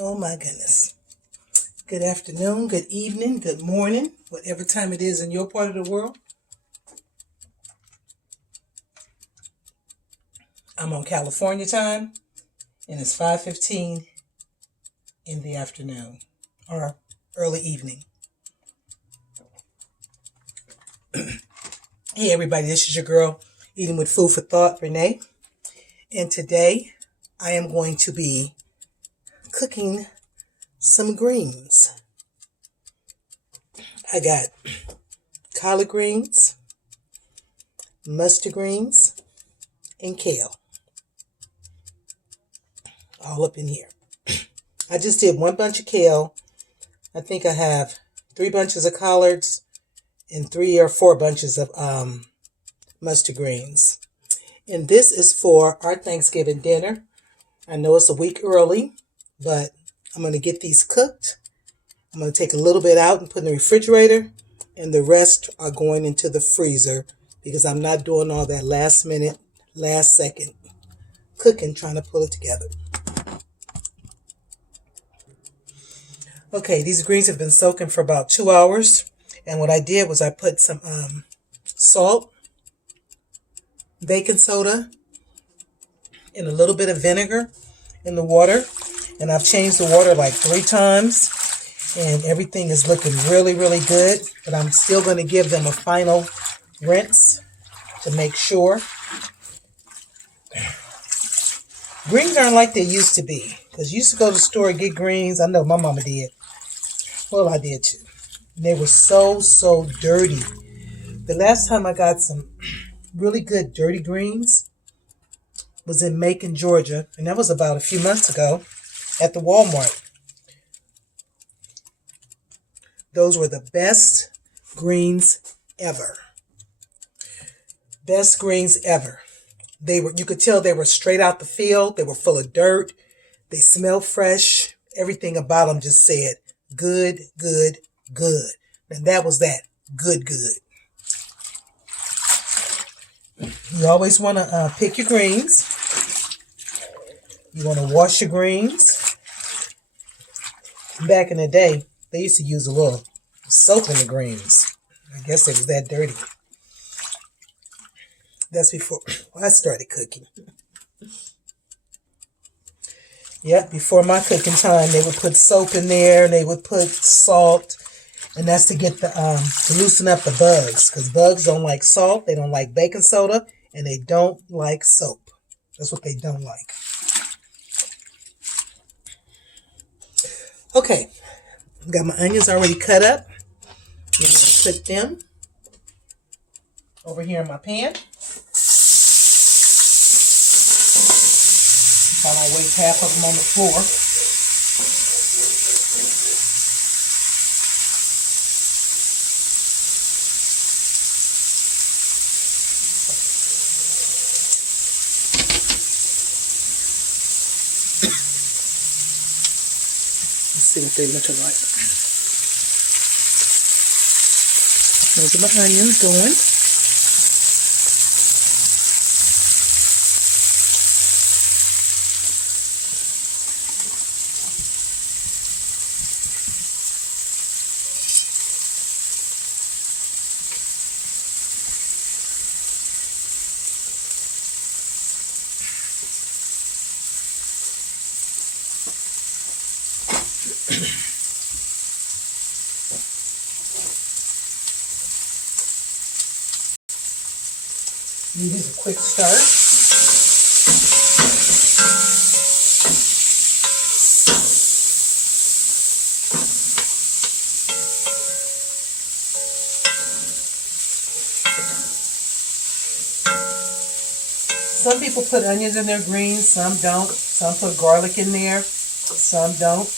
Oh my goodness. Good afternoon, good evening, good morning, whatever time it is in your part of the world. I'm on California time and it's 5:15 in the afternoon or early evening. Hey everybody, this is your girl Eating with Food for Thought, Renee. And today I am going to be cooking some greens. I got collard greens, mustard greens, and kale. All up in here. I just did one bunch of kale. I think I have 3 bunches of collards and 3 or 4 bunches of mustard greens. And this is for our Thanksgiving dinner. I know it's a week early, but I'm going to get these cooked. I'm going to take a little bit out and put in the refrigerator, and the rest are going into the freezer because I'm not doing all that last minute, last second cooking, trying to pull it together. Okay, these greens have been soaking for about 2 hours. And what I did was I put some salt, baking soda, and a little bit of vinegar in the water. And I've changed the water like 3 times. And everything is looking really, really good. But I'm still going to give them a final rinse to make sure. Greens aren't like they used to be. Because you used to go to the store and get greens. I know my mama did. Well, I did too. They were so dirty. The last time I got some really good dirty greens was in Macon, Georgia. And that was about a few months ago at the Walmart. Those were the best greens ever. Best greens ever. You could tell they were straight out the field. They were full of dirt. They smelled fresh. Everything about them just said good, good, good. And that was that. Good, good. You always want to pick your greens. You want to wash your greens. Back in the day, they used to use a little soap in the greens. I guess it was that dirty. That's before I started cooking. Yep, before my cooking time, they would put soap in there, and they would put salt, and that's to get to loosen up the bugs, because bugs don't like salt, they don't like baking soda, and they don't like soap. That's what they don't like. Okay, got my onions already cut up. I'm going to put them over here in my pan. I don't waste half of them on the floor. Let's see what they look like. Those are my onions going. This is a quick start. Some people put onions in their greens, some don't. Some put garlic in there, some don't.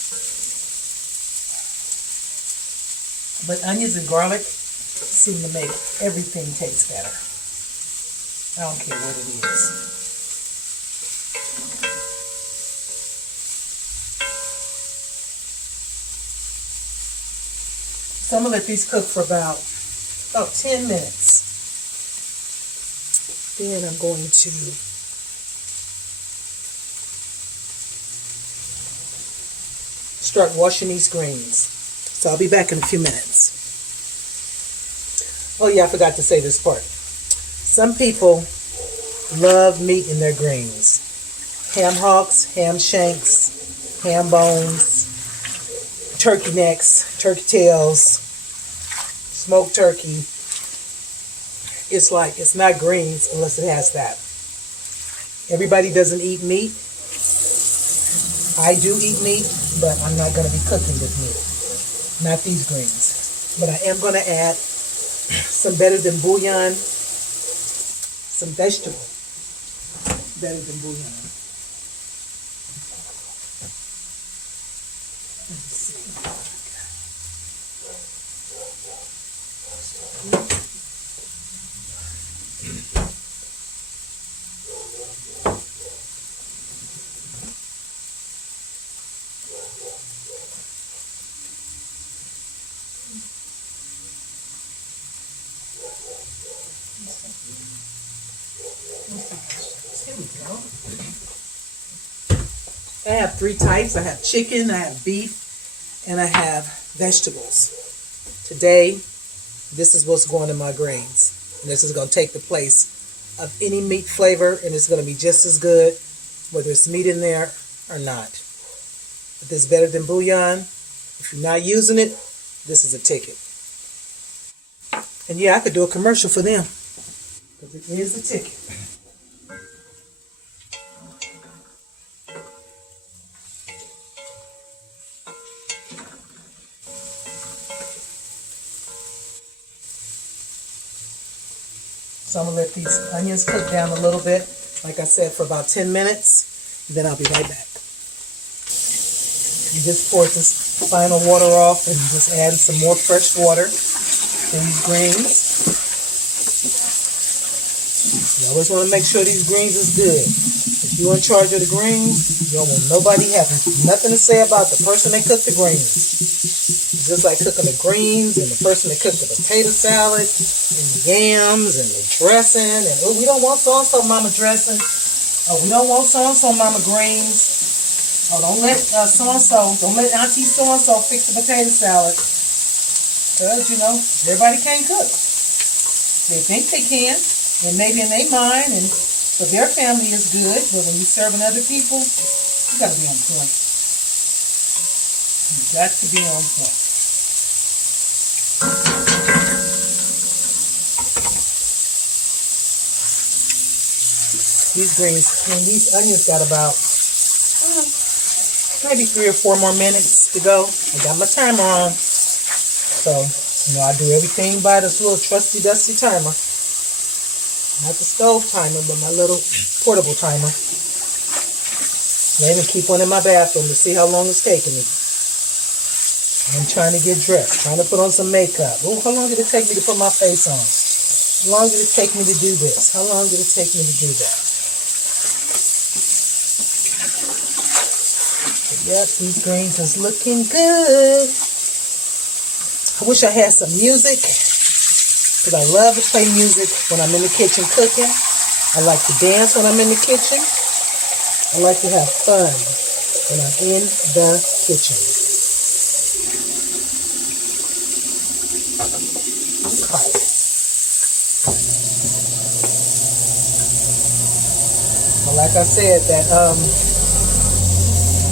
But onions and garlic seem to make everything taste better. I don't care what it is. So I'm going to let these cook for about 10 minutes. Then I'm going to start washing these greens. So I'll be back in a few minutes. Oh yeah, I forgot to say this part. Some people love meat in their greens. Ham hocks, ham shanks, ham bones, turkey necks, turkey tails, smoked turkey. It's like, it's not greens unless it has that. Everybody doesn't eat meat. I do eat meat, but I'm not going to be cooking with meat. Not these greens. But I am going to add some better than bouillon, some vegetable better than bouillon. Let's see. Here we go. I have three types. I have chicken, I have beef, and I have vegetables. Today, this is what's going in my grains. And this is going to take the place of any meat flavor, and it's going to be just as good, whether it's meat in there or not. But this is better than bouillon. If you're not using it, this is a ticket. And yeah, I could do a commercial for them, because it is a ticket. So I'm going to let these onions cook down a little bit, like I said, for about 10 minutes. Then I'll be right back. You just pour this final water off and just add some more fresh water to these greens. You always want to make sure these greens is good. If you're in charge of the greens, you don't want nobody having nothing to say about the person that cooked the greens. It's just like cooking the greens and the person that cooked the potato salad and the yams and the dressing. And oh, we don't want so-and-so mama dressing. Oh, we don't want so-and-so mama greens. Oh, don't let don't let auntie so-and-so fix the potato salad. Because, you know, everybody can't cook. They think they can, and maybe in their mind, and for their family is good, but when you're serving other people, you got to be on point. You got to be on point. These greens, and these onions got about maybe 3 or 4 more minutes to go. I got my timer on. So, you know, I do everything by this little trusty dusty timer. Not the stove timer, but my little portable timer. I even keep one in my bathroom to see how long it's taking me. I'm trying to get dressed, trying to put on some makeup. Oh, how long did it take me to put my face on? How long did it take me to do this? How long did it take me to do that? But yep, these greens is looking good. I wish I had some music, because I love to play music when I'm in the kitchen cooking. I like to dance when I'm in the kitchen. I like to have fun when I'm in the kitchen. Okay. Well, like I said, that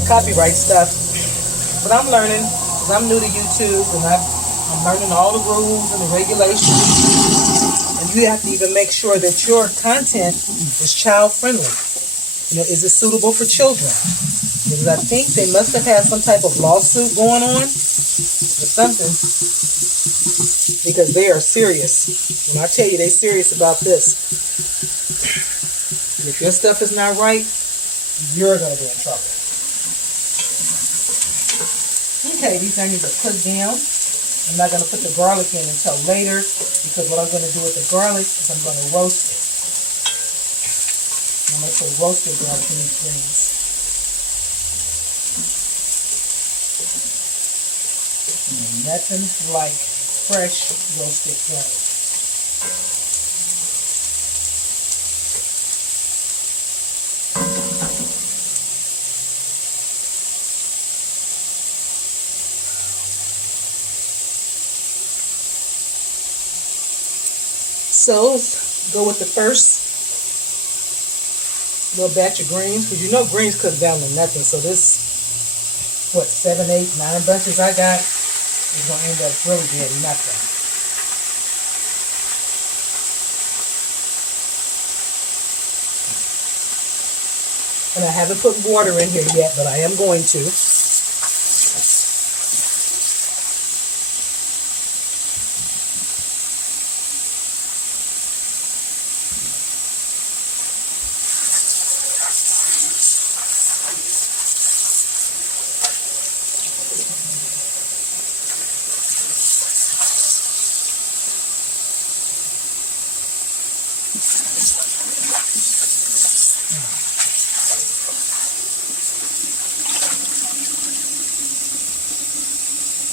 copyright stuff, but I'm learning, because I'm new to YouTube, and I'm learning all the rules and the regulations. And you have to even make sure that your content is child friendly. You know, is it suitable for children? Because I think they must have had some type of lawsuit going on or something, because they are serious. When I tell you they're serious about this, and if your stuff is not right, you're going to be in trouble. Okay, these onions are cooked down. I'm not going to put the garlic in until later, because what I'm going to do with the garlic is I'm going to roast it. I'm going to put roasted garlic in these greens. And nothing like fresh roasted garlic. So let's go with the first little batch of greens, because you know greens cook down to nothing. So this, what, 7, 8, 9 bunches I got is going to end up really being nothing. And I haven't put water in here yet, but I am going to.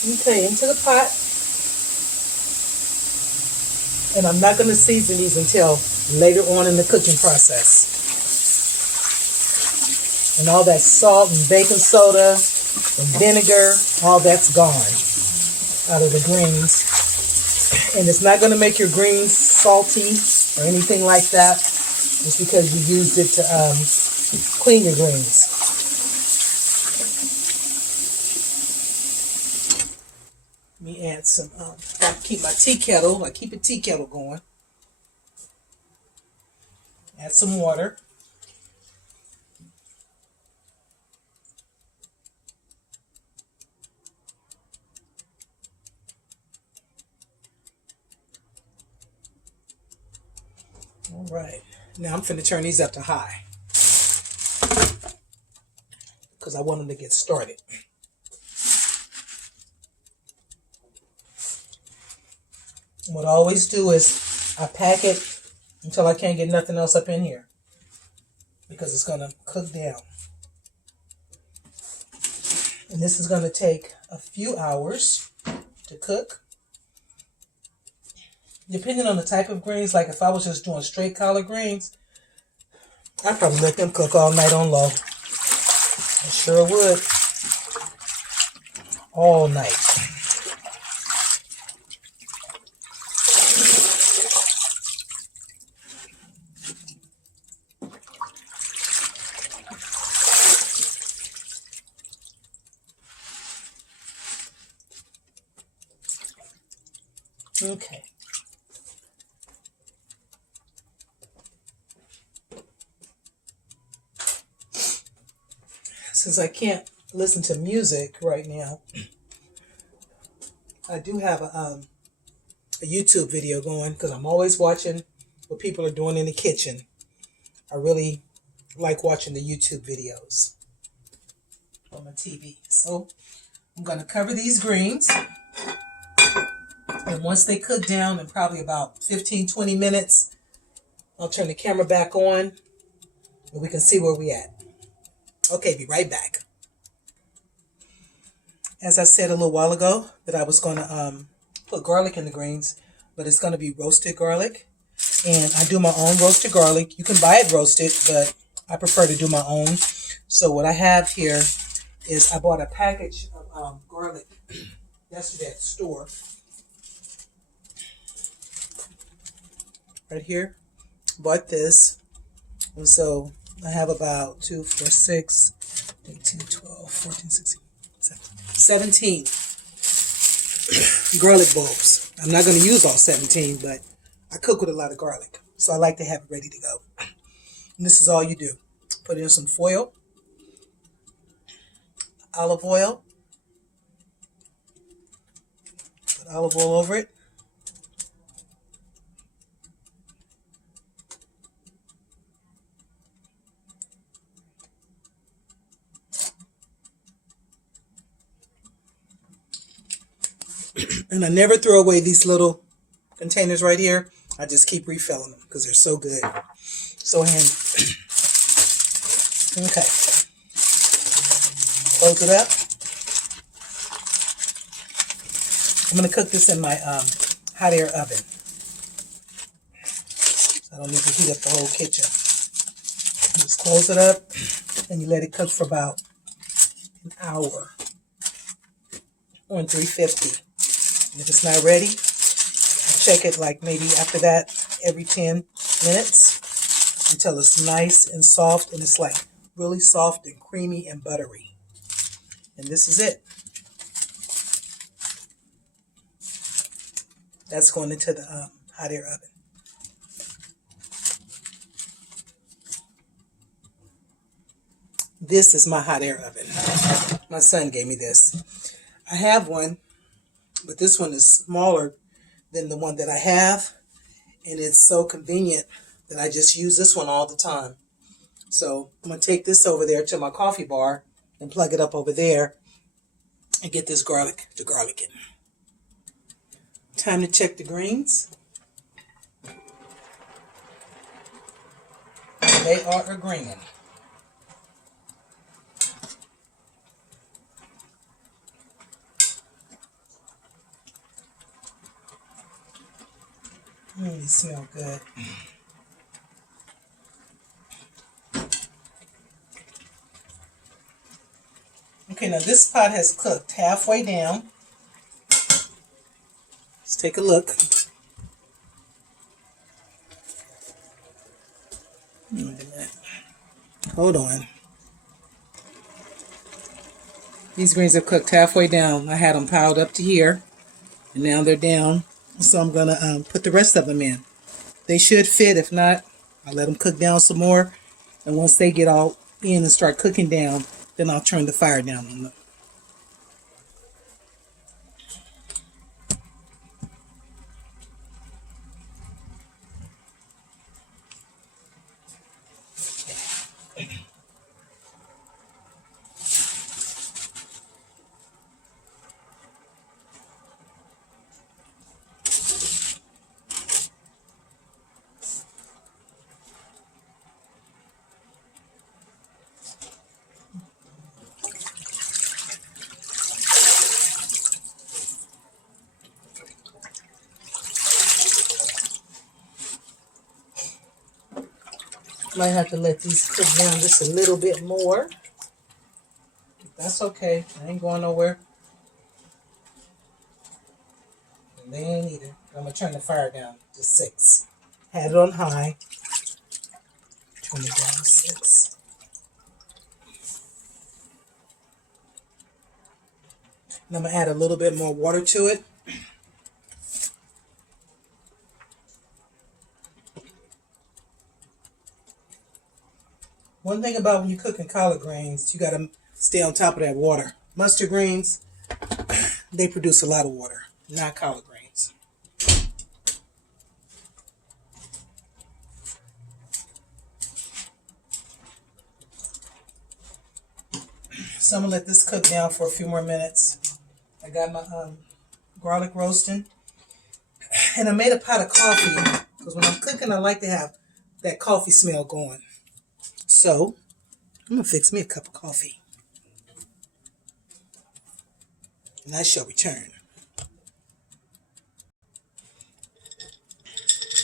Okay, into the pot. And I'm not going to season these until later on in the cooking process. And all that salt and baking soda and vinegar, all that's gone out of the greens. And it's not going to make your greens salty or anything like that. It's because you used it to clean your greens. Let me add some, keep my tea kettle, I keep a tea kettle going. Add some water. All right, now I'm finna turn these up to high because I want them to get started. What I always do is I pack it until I can't get nothing else up in here because it's going to cook down. And this is going to take a few hours to cook. Depending on the type of greens, like if I was just doing straight collard greens, I'd probably let them cook all night on low. I sure would. All night. Okay. Since I can't listen to music right now, I do have a YouTube video going because I'm always watching what people are doing in the kitchen. I really like watching the YouTube videos on my TV. So I'm going to cover these greens. And once they cook down in probably about 15-20 minutes, I'll turn the camera back on and we can see where we at. Okay, be right back. As I said a little while ago that I was going to put garlic in the greens, but it's going to be roasted garlic. And I do my own roasted garlic. You can buy it roasted, but I prefer to do my own. So what I have here is I bought a package of garlic yesterday at the store. Right here, bought this, and so I have about 2, 4, 6, 18, 12, 14, 16, 17 garlic bulbs. I'm not going to use all 17, but I cook with a lot of garlic, so I like to have it ready to go. And this is all you do. Put in some foil, olive oil, put olive oil over it. And I never throw away these little containers right here. I just keep refilling them because they're so good. So handy. Okay. Close it up. I'm going to cook this in my hot air oven. I don't need to heat up the whole kitchen. Just close it up and you let it cook for about an hour on 350. And if it's not ready, check it like maybe after that every 10 minutes until it's nice and soft, and it's like really soft and creamy and buttery. And this is it. That's going into the hot air oven. This is my hot air oven. My son gave me this. I have one, but this one is smaller than the one that I have, and it's so convenient that I just use this one all the time. So I'm going to take this over there to my coffee bar and plug it up over there and get this garlic to garlic it. Time to check the greens. They are agreeing. They smell good. Okay, now this pot has cooked halfway down. Let's take a look. Wait a minute. Hold on. These greens have cooked halfway down. I had them piled up to here, and now they're down. So I'm going to put the rest of them in. They should fit. If not, I'll let them cook down some more. And once they get all in and start cooking down, then I'll turn the fire down on them. Might have to let these cook down just a little bit more. That's okay. I ain't going nowhere. And they ain't either. I'm going to turn the fire down to 6. Had it on high. Turn it down to 6. And I'm going to add a little bit more water to it. One thing about when you're cooking collard greens, you got to stay on top of that water. Mustard greens, they produce a lot of water, not collard greens. So I'm going to let this cook down for a few more minutes. I got my garlic roasting. And I made a pot of coffee, because when I'm cooking, I like to have that coffee smell going. So, I'm going to fix me a cup of coffee. And I shall return.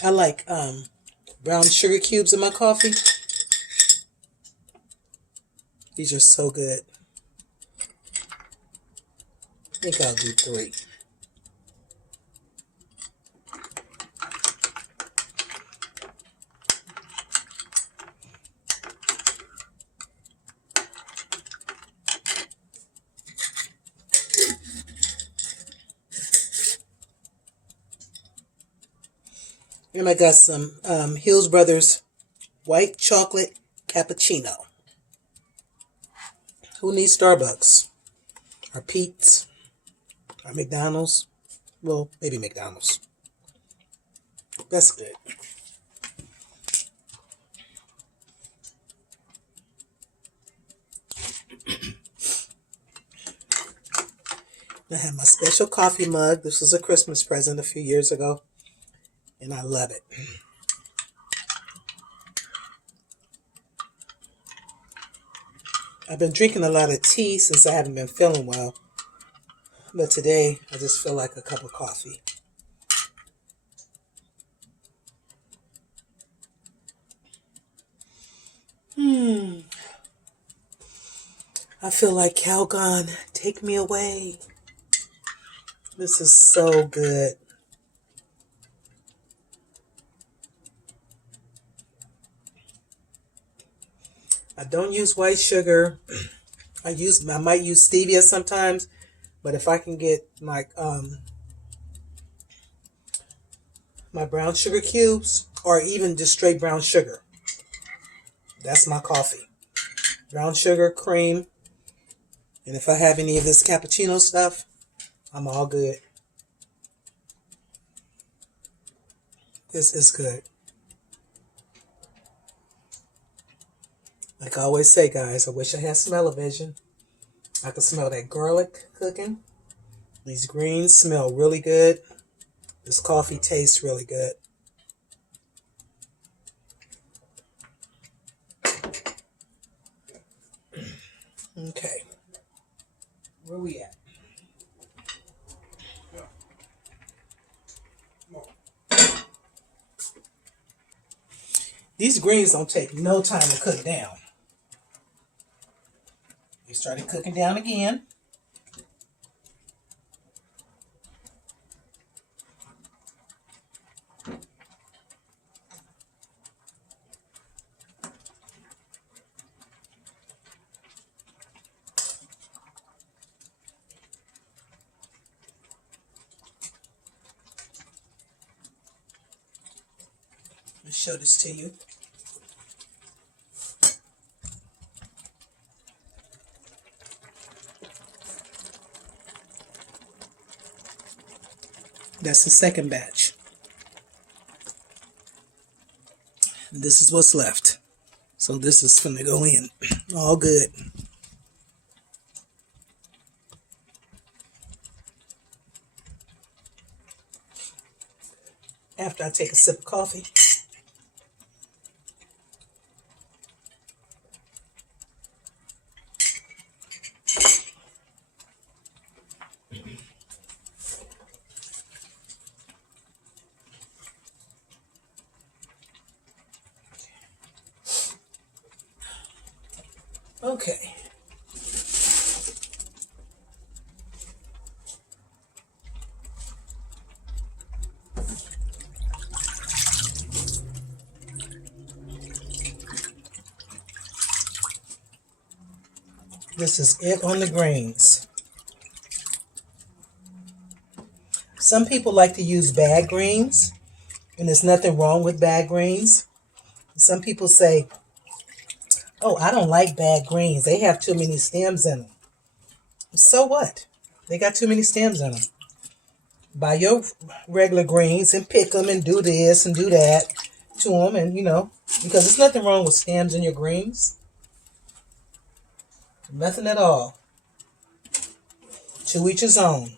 I like brown sugar cubes in my coffee. These are so good. I think I'll do 3. And I got some Hills Brothers white chocolate cappuccino. Who needs Starbucks? Or Pete's? Or McDonald's? Well, maybe McDonald's. That's good. I have my special coffee mug. This was a Christmas present a few years ago. And I love it. I've been drinking a lot of tea since I haven't been feeling well. But today, I just feel like a cup of coffee. I feel like Calgon, take me away. This is so good. I don't use white sugar. I might use stevia sometimes, but if I can get my brown sugar cubes or even just straight brown sugar, that's my coffee. Brown sugar, cream, and if I have any of this cappuccino stuff, I'm all good. This is good. Like I always say, guys, I wish I had smell-o-vision. I could smell that garlic cooking. These greens smell really good. This coffee tastes really good. Okay. Where we at? These greens don't take no time to cook down. They started cooking down again. Let me show this to you. That's the second batch. And this is what's left. So this is going to go in. All good. After I take a sip of coffee. Okay. This is it on the greens. Some people like to use bag greens, and there's nothing wrong with bag greens. Some people say, oh, I don't like bag greens. They have too many stems in them. So what? They got too many stems in them. Buy your regular greens and pick them and do this and do that to them, and because there's nothing wrong with stems in your greens. Nothing at all. To each his own.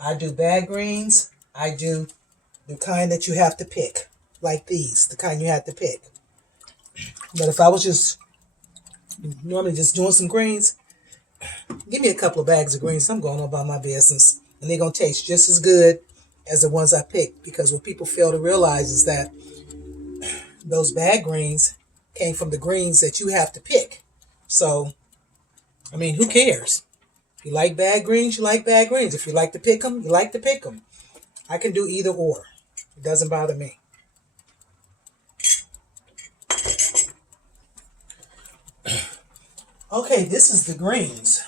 I do bag greens. I do the kind that you have to pick. Like these, the kind you have to pick. But if I was just normally just doing some greens, give me a couple of bags of greens. I'm going on about my business. And they're going to taste just as good as the ones I picked. Because what people fail to realize is that those bag greens came from the greens that you have to pick. So, I mean, who cares? If you like bag greens, you like bag greens. If you like to pick them, you like to pick them. I can do either or. It doesn't bother me. Okay, this is the greens.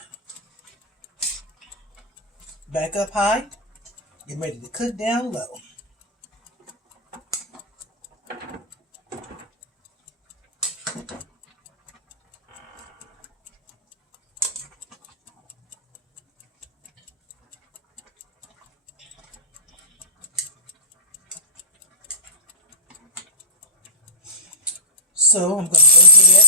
Back up high. Get ready to cook down low. So I'm going to go ahead.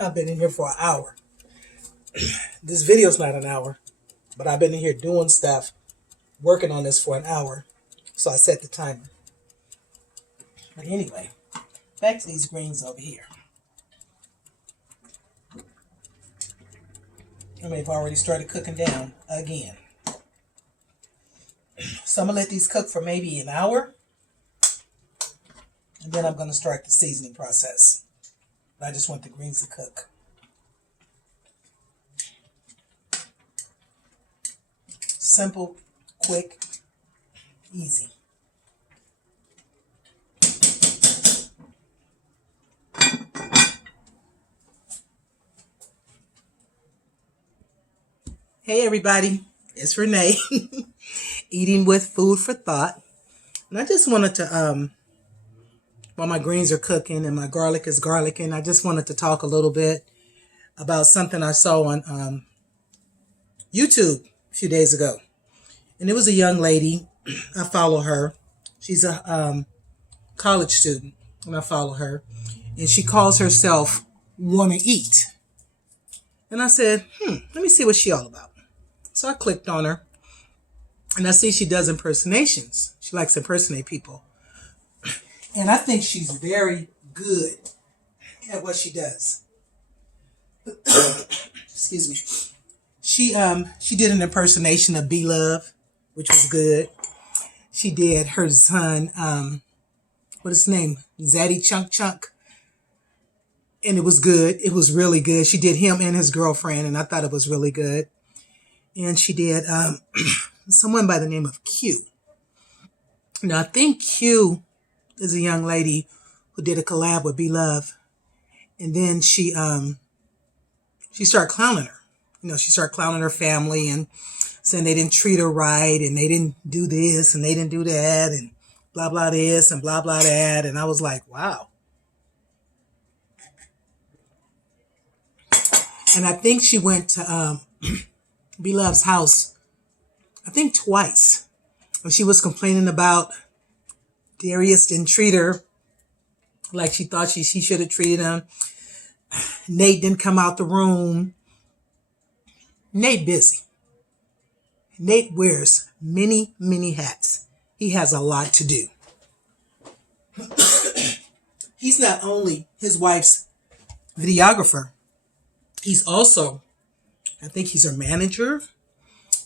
I've been in here for an hour. This video's not an hour, but I've been in here doing stuff, working on this for an hour. So I set the timer. But anyway, back to these greens over here. And they've already started cooking down again. So I'm going to let these cook for maybe an hour. And then I'm going to start the seasoning process. I just want the greens to cook. Simple, quick, easy. Hey everybody, it's Renee, eating with food for thought. And I just wanted to, while my greens are cooking and my garlic is garlicking, I just wanted to talk a little bit about something I saw on YouTube a few days ago. And it was a young lady, I follow her. She's a college student, and I follow her. And she calls herself Wanna Eat. And I said, let me see what she all about. So I clicked on her, and I see she does impersonations. She likes to impersonate people. And I think she's very good at what she does. Excuse me. She did an impersonation of B-Love, which was good. She did her son, what is his name? Zaddy Chunk Chunk. And it was good. It was really good. She did him and his girlfriend, and I thought it was really good. And she did someone by the name of Q. Now, I think Q is a young lady who did a collab with B-Love. And then she started clowning her. She started clowning her family and saying they didn't treat her right and they didn't do this and they didn't do that and blah, blah this and blah, blah that. And I was like, wow. And I think she went to B-Love's house, I think twice. And she was complaining about Darius didn't treat her like she thought she should have treated him. Nate didn't come out the room. Nate busy. Nate wears many, many hats. He has a lot to do. He's not only his wife's videographer, he's also, I think he's her manager.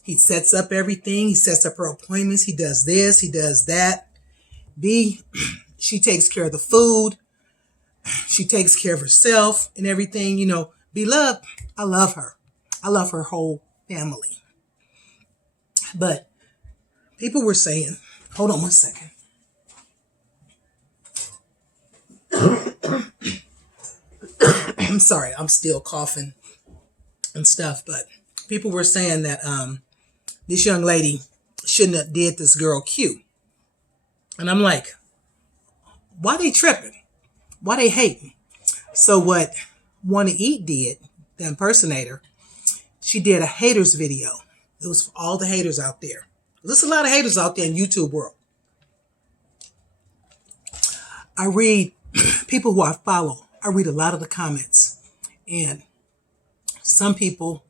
He sets up everything. He sets up her appointments. He does this. He does that. B, she takes care of the food. She takes care of herself and everything. B-Love, I love her. I love her whole family. But people were saying, hold on one second. I'm sorry, I'm still coughing and stuff, but people were saying that this young lady shouldn't have did this girl Q. And I'm like, why they tripping? Why they hating? So what Wanna Eat did, the impersonator, she did a haters video. It was for all the haters out there. There's a lot of haters out there in YouTube world. I read people who I follow. I read a lot of the comments. And some people,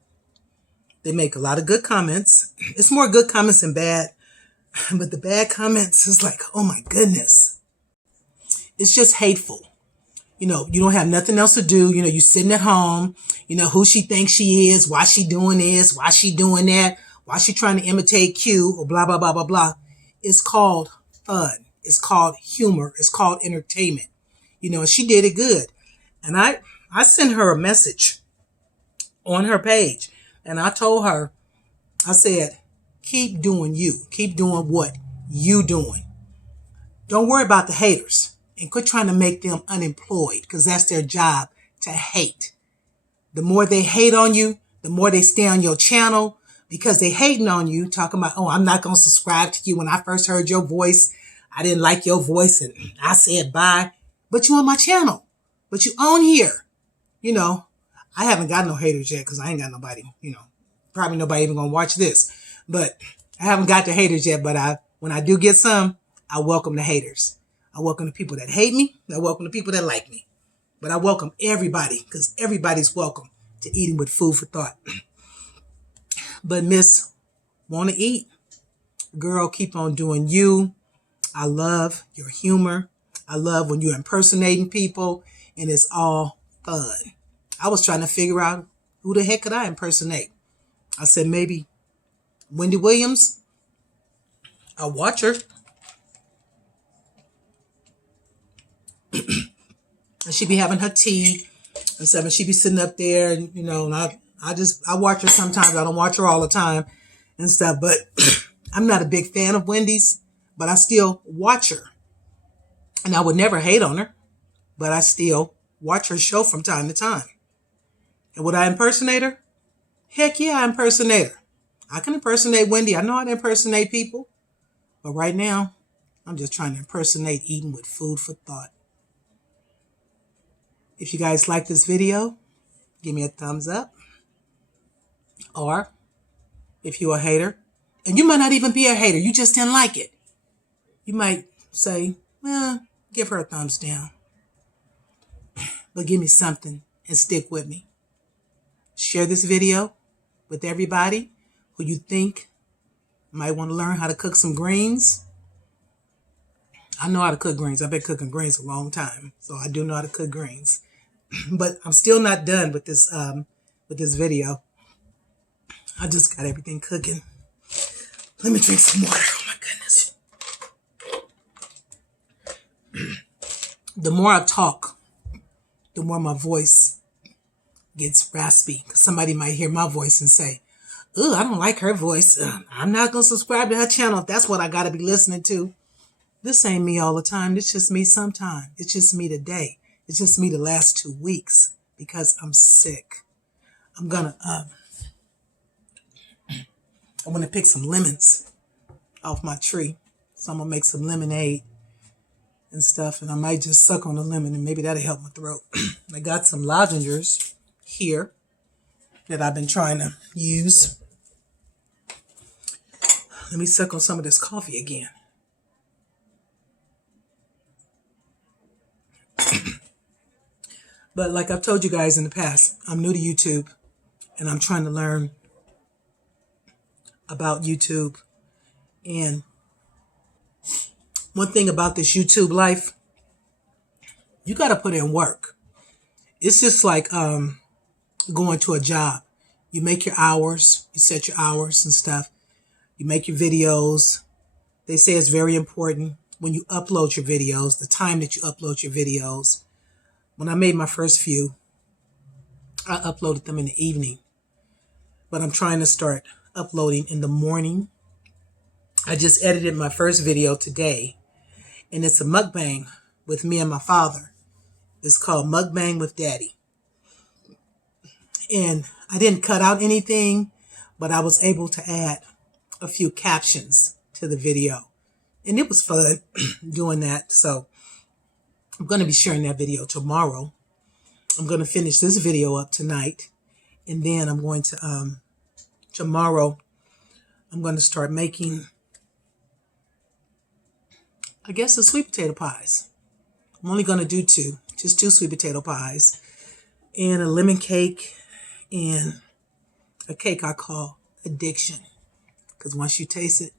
they make a lot of good comments. It's more good comments than bad. But the bad comments is like, oh my goodness. It's just hateful. You don't have nothing else to do. You sitting at home. Who she thinks she is. Why she doing this. Why she doing that. Why she trying to imitate Q or blah, blah, blah, blah, blah. It's called fun. It's called humor. It's called entertainment. And she did it good. And I sent her a message on her page. And I told her, I said, keep doing you. Keep doing what you doing. Don't worry about the haters. And quit trying to make them unemployed, because that's their job, to hate. The more they hate on you, the more they stay on your channel, because they hating on you, talking about, oh, I'm not going to subscribe to you. When I first heard your voice, I didn't like your voice and I said bye. But you on my channel. But you on here. I haven't got no haters yet because I ain't got nobody, probably nobody even going to watch this. But I haven't got the haters yet. But when I do get some, I welcome the haters. I welcome the people that hate me. I welcome the people that like me. But I welcome everybody, because everybody's welcome to eating with food for thought. But Miss Wanna Eat, girl, keep on doing you. I love your humor. I love when you're impersonating people, and it's all fun. I was trying to figure out who the heck could I impersonate. I said maybe Wendy Williams. I'll watch her. And she be having her tea and stuff, and she be sitting up there, and and I watch her sometimes. I don't watch her all the time and stuff, but I'm not a big fan of Wendy's, but I still watch her. And I would never hate on her, but I still watch her show from time to time. And would I impersonate her? Heck yeah, I impersonate her. I can impersonate Wendy. I know how to impersonate people. But right now, I'm just trying to impersonate eating with food for thought. If you guys like this video, give me a thumbs up. Or if you're a hater, and you might not even be a hater, you just didn't like it. You might say, well, give her a thumbs down. But give me something and stick with me. Share this video with everybody who you think might want to learn how to cook some greens. I know how to cook greens. I've been cooking greens a long time, so I do know how to cook greens. But I'm still not done with this video. I just got everything cooking. Let me drink some water. Oh my goodness. The more I talk, the more my voice gets raspy. Somebody might hear my voice and say, "Ugh, I don't like her voice. I'm not going to subscribe to her channel if that's what I got to be listening to." This ain't me all the time. It's just me sometime. It's just me today. It's just me the last 2 weeks because I'm sick. I'm going to pick some lemons off my tree. So I'm going to make some lemonade and stuff. And I might just suck on the lemon and maybe that'll help my throat. I got some lozenges here that I've been trying to use. Let me suck on some of this coffee again. But like I've told you guys in the past, I'm new to YouTube and I'm trying to learn about YouTube. And one thing about this YouTube life, you got to put in work. It's just like going to a job. You make your hours, you set your hours and stuff. You make your videos. They say it's very important when you upload your videos, the time that you upload your videos. When I made my first few, I uploaded them in the evening. But I'm trying to start uploading in the morning. I just edited my first video today. And it's a mukbang with me and my father. It's called Mukbang with Daddy. And I didn't cut out anything, but I was able to add a few captions to the video. And it was fun doing that. So I'm going to be sharing that video tomorrow. I'm going to finish this video up tonight. And then I'm going to, tomorrow, I'm going to start making, I guess, the sweet potato pies. I'm only going to do just two sweet potato pies and a lemon cake and a cake I call Addiction. Because once you taste it,